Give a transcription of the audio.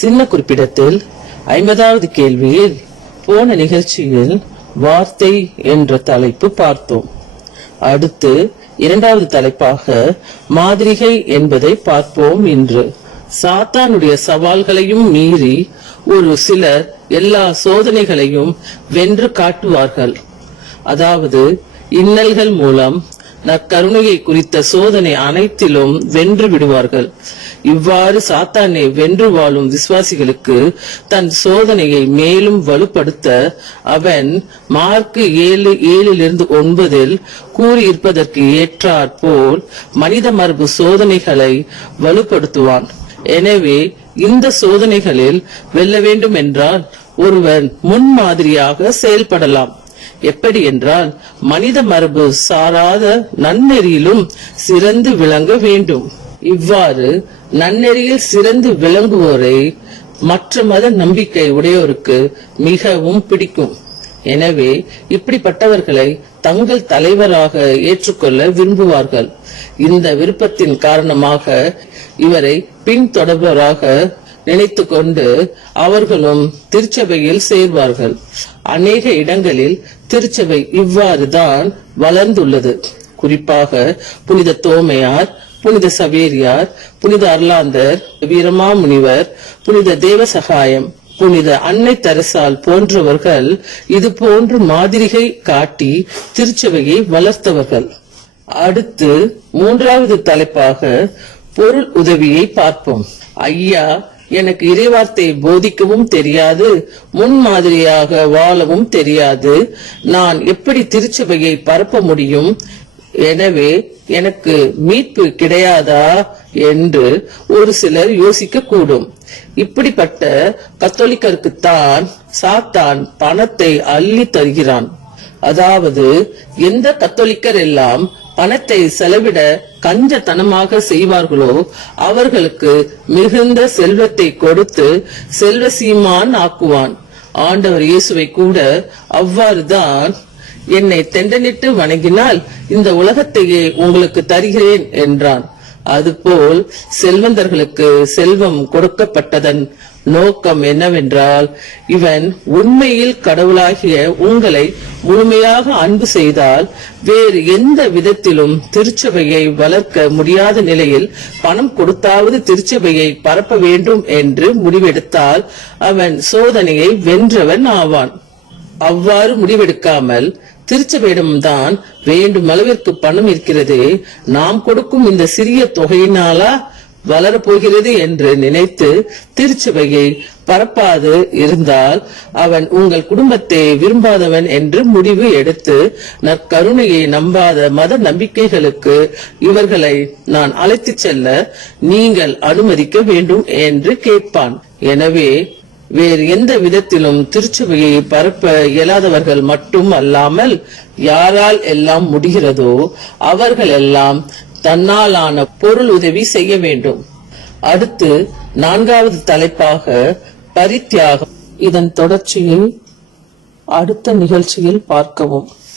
சின்ன குறிப்பிடத்தில் ஐம்பதாவது கேள்வியில் போன நிகழ்ச்சியில் வார்த்தை என்ற தலைப்பு பார்த்தோம். அடுத்து இரண்டாவது தலைப்பாக மாதிரிகை என்பதை பார்ப்போம் என்று சாத்தானுடைய சவால்களையும் மீறி ஒரு சிலர் எல்லா சோதனைகளையும் வென்று காட்டுவார்கள். அதாவது இன்னல்கள் மூலம் நற்கருணையை குறித்த சோதனை அனைத்திலும் வென்று விடுவார்கள். இவ்வாறு சாத்தானை வென்று வாழும் விசுவாசிகளுக்கு தன் சோதனையை மேலும் வலுப்படுத்த அவன் மார்க்கு ஏழு ஏழிலிருந்து ஒன்பதில் கூறியிருப்பதற்கு ஏற்றாற் போல் மனித மரபு சோதனைகளை வலுப்படுத்துவான். எனவே இந்த சோதனைகளில் வெல்ல வேண்டும் என்றால் ஒருவன் முன்மாதிரியாக செயல்படலாம். எப்படி என்றால் மனித மரபு சாராத நன்னெறியிலும் சிறந்து விளங்க வேண்டும். இவ்வாறு நன்னெறியில் சிறந்து விளங்குவோரை மற்ற மத நம்பிக்கை உடையோருக்கு மிகவும் பிடிக்கும். எனவே இப்படிப்பட்டவர்களை தங்கள் தலைவராக ஏற்றுக்கொள்ள விரும்புவார்கள். இந்த விருப்பத்தின் காரணமாக இவரை பின்தொடர்பவராக நினைத்து கொண்டு அவர்களும் திருச்சபையில் சேர்வார்கள். அநேக இடங்களில் திருச்சபை இவ்வாறு தான் வளர்ந்துள்ளது. குறிப்பாக புனித தோமையார் புனித சவேரியார் புனித அர்லாந்தர் வீரமாமுனிவர் புனித தேவசகாயம் புனித அன்னை தரசால் போன்றவர்கள் இது போன்று மாதிரிகை காட்டி திருச்சபையை வளர்த்தவர்கள். அடுத்து மூன்றாவது தலைப்பாக பொருள் உதவியை பார்ப்போம். ஐயா எனக்கு இறைவார்த்தை போதிக்கவும் தெரியாது முன்மாதிரியாக வாழவும் தெரியாது. நான் எப்படி திருச்சபையை பரப்ப முடியும்? எனவே எனக்கு மீட்பு கிடையாதா என்று ஒரு சிலர் யோசிக்க கூடும் இப்படிப்பட்ட கத்தோலிக்கருக்குத்தான் சாத்தான் பணத்தை அள்ளி தருகிறான். அதாவது எந்த கத்தோலிக்கர் எல்லாம் பணத்தை செலவிட கஞ்சத்தனமாக செய்வார்களோ அவர்களுக்கு மிகுந்த செல்வத்தை கொடுத்து செல்வ சீமான் ஆக்குவான். ஆண்டவர் இயேசுவை கூட அவ்வாறுதான் என்னை தெண்டனிட்டு வணங்கினால் இந்த உலகத்தையே உங்களுக்கு தருகிறேன் என்றான். அதுபோல் செல்வந்தர்களுக்கு செல்வம் கொடுக்கப்பட்டதன் நோக்கம் என்னவென்றால் இவன் உண்மையில் கடவுளாகிய உங்களை முழுமையாக அன்பு செய்தால் வேறு எந்த விதத்திலும் திருச்சபையை வளர்க்க முடியாத நிலையில் பணம் கொடுத்தாவது திருச்சபையை பரப்ப வேண்டும் என்று முடிவெடுத்தால் அவன் சோதனையை வென்றவன் ஆவான். அவ்வாறு முடிவெடுக்காமல் திருச்சபையிடம்தான் வேண்டும் அளவிற்கு பணம் இருக்கிறது. நாம் கொடுக்கும் இந்த சிறிய தொகையினாலா வளரப்போகிறது என்று நினைத்து திருச்சபையை பரப்பாது இருந்தால் அவன் உங்கள் குடும்பத்தை விரும்பாதவன் என்று முடிவு எடுத்து நற்கருணையை நம்பாத மத நம்பிக்கைகளுக்கு இவர்களை நான் அழைத்துச் செல்ல நீங்கள் அனுமதிக்க வேண்டும் என்று கேட்பான். எனவே வேறு எந்த விதத்திலும் திருச்சபையை பரப்ப இயலாதவர்கள் மட்டும் அல்லாமல் யாரால் எல்லாம் முடிகிறதோ அவர்கள் எல்லாம் தன்னாலான பொருள் உதவி செய்ய வேண்டும். அடுத்து நான்காவது தலைப்பாக பரித்தியாகம். இதன் தொடர்ச்சியை அடுத்த நிகழ்ச்சியில் பார்க்கவும்.